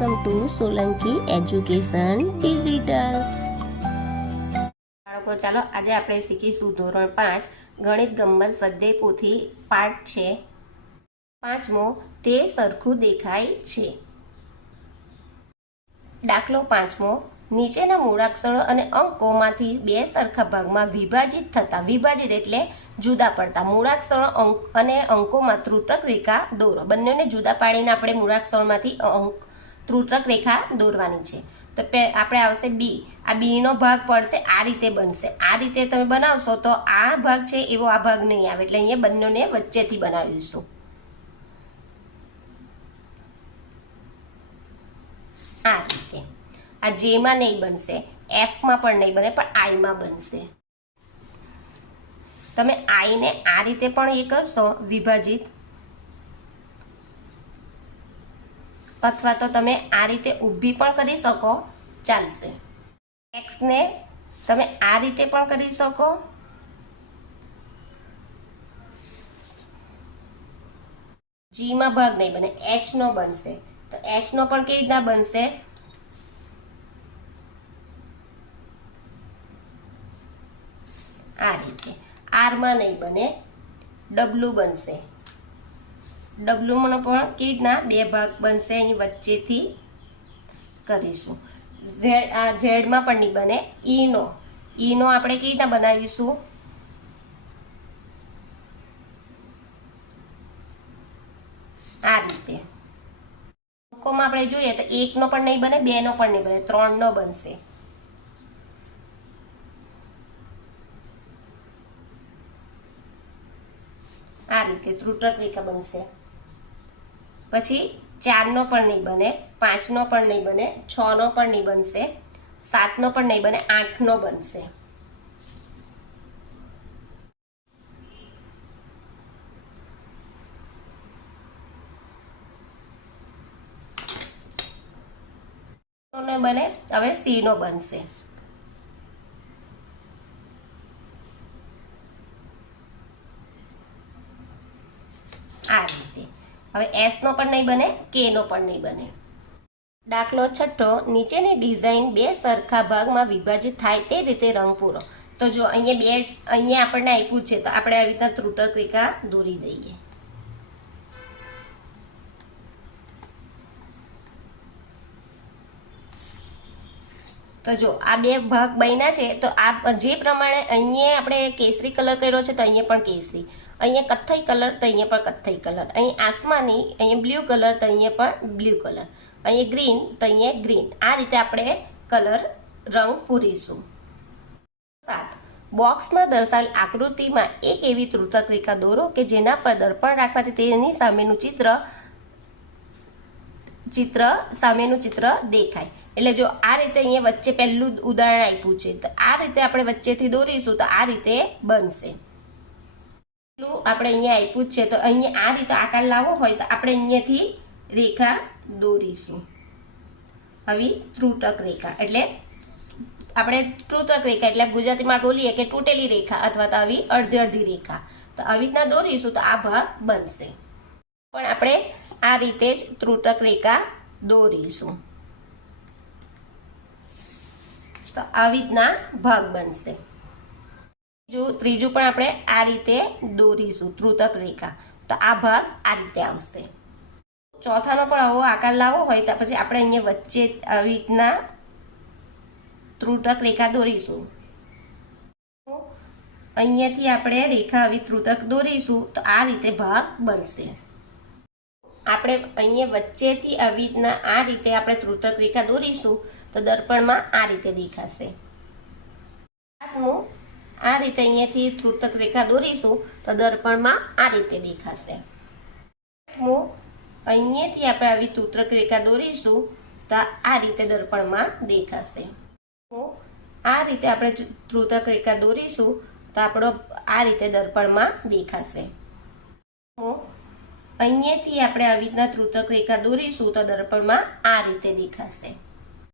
Welcome to Solanki education digital. બાળકો, ચાલો આજે આપણે શીખીશું ધોરણ 5 ગણિત ગમ્મત સ્વાધ્યાય પોથી પાઠ છે 5મો, તે સરખું દેખાય છે. દાખલો 5મો, નીચેના મૂળાક્ષરો અને અંકોમાંથી બે સરખા ભાગમાં વિભાજિત થતા, વિભાજિત એટલે જુદા પડતા મૂળાક્ષરો અને અંકોમાં ત્રુટક રેખા દોરો. બંનેને જુદા પાડીને આપણે મૂળાક્ષરોમાંથી ત્રુટક રેખા દોરવાની છે. તો આપણે આવશે બી. આ બી નો ભાગ પડશે, આ રીતે બનશે. આ રીતે તમે બનાવશો તો આ ભાગ છે એવો આ ભાગ નહીં આવે, એટલે અહીંયા બંનેને વચ્ચેથી બનાવીશું. આ રીતે આ જેમાં નહીં બનશે, એફમાં પણ નહીં બને, પણ આઈમાં બનશે. તમે આઈને આ રીતે પણ એ કરશો વિભાજિત, અથવા તો તમે આ રીતે ઊભી પણ કરી શકો, ચાલશે. એક્સ ને તમે આ રીતે પણ કરી શકો, જી માં ભાગ નહીં બને, એચ નો બનશે. તો એચ નો પણ કેવી રીતના બનશે? આ રીતે. આર માં નહીં બને, ડબલું બનશે. ડબલું માં પણ કેવી રીતના બે ભાગ બનશે, અહીં વચ્ચેથી કરીશું. ઝેડ માં પણ નહીં બને. ઈ નો આપણે કેવી રીતના બનાવીશું? આ રીતે. અંકોમાં આપણે જોઈએ તો 1 નો પણ નહીં બને, 2 નો પણ નહીં બને, 3 નો બનશે. આ રીતે ત્રુટક રેખા બનશે. પછી 4 નો પણ નહીં બને, 5 નો પણ નહીં બને, 6 નો પણ નહીં બનશે, 7 નો પણ નહીં બને, 8 નો બનશે. બને. હવે સી નો બનશે. આ રીતે. હવે એસ નો પણ નહીં બને, કે નો પણ નહીં બને. દાખલો 6, નીચેની ડિઝાઇન બે સરખા ભાગમાં વિભાજિત થાય તે રીતે રંગ પૂરો. તો જો અહીંયા આપણને આપ્યું છે, તો આપણે આવી રીતના ત્રુટક રેખા દોરી દઈએ. તો જો આ બે ભાગ બન્યા છે, તો આ જે પ્રમાણે અહીંયા આપણે કેસરી કલર કર્યો છે, તો અહીંયા પણ કેસરી, અહીંયા કથ્થઈ કલર, તો અહીંયા પણ કથ્થઈ કલર, અહીં આસમાની, અહીંયા બ્લુ કલર, તો અહીંયા પણ બ્લુ કલર, અહીંયા ગ્રીન, તો અહીંયા ગ્રીન. આ રીતે આપણે રંગ પૂરીશું. 7, બોક્સમાં દર્શાવેલ આકૃતિમાં એક એવી ત્રુટક રેખા દોરો કે જેના પર દર્પણ રાખવાથી તેની સામેનું ચિત્ર દેખાય. એટલે જો આ રીતે અહીંયા વચ્ચે પહેલું ઉદાહરણ આપ્યું છે, તો આ રીતે આપણે વચ્ચેથી દોરીશું તો આ રીતે બનશે. આપણે અહીંયા આપ્યું છે, તો અહીંયા આ રીતે આકાર લાવવો હોય તો આપણે અહીંયાથી રેખા દોરીશું. આવી ત્રુટક રેખા એટલે આપણે ત્રુટક રેખા એટલે ગુજરાતીમાં બોલીએ કે તૂટેલી રેખા, અથવા તો આવી અડધી રેખા. તો આવી રીતના દોરીશું તો આ ભાગ બનશે. પણ આપણે આ રીતે જ ત્રુટક રેખા દોરીશું, તો આવી રીતના ભાગ બનશે. ત્રીજું પણ આપણે આ રીતે દોરીશું ત્રુટક રેખા, તો આ ભાગ આ રીતે આવશે. ચોથાનો પણ આવો આકાર લાવવો હોય તો પછી આપણે અહીંયા વચ્ચે આવી રીતના ત્રુટક રેખા દોરીશું. અહીંયાથી આપણે રેખા આવી ત્રુટક દોરીશું તો આ રીતે ભાગ બનશે. આપણે અહીંયા વચ્ચેથી આવી રીતના આ રીતે આપણે ત્રુટક રેખા દોરીશું તો દર્પણમાં આ રીતે દેખાશે. આ રીતે અહીંયાથી ત્રુટક રેખા દોરીશું તો દર્પણમાં આ રીતે દેખાશે. અહીંયાથી આપણે આવી ત્રુટક રેખા દોરીશું તો આ રીતે દર્પણમાં દેખાશે. આ રીતે આપણે ત્રુટક રેખા દોરીશું તો આપણો આ રીતે દર્પણમાં દેખાશે. અહીંયાથી આપણે આવી રીતના ત્રુટક રેખા દોરીશું તો દર્પણમાં આ રીતે દેખાશે.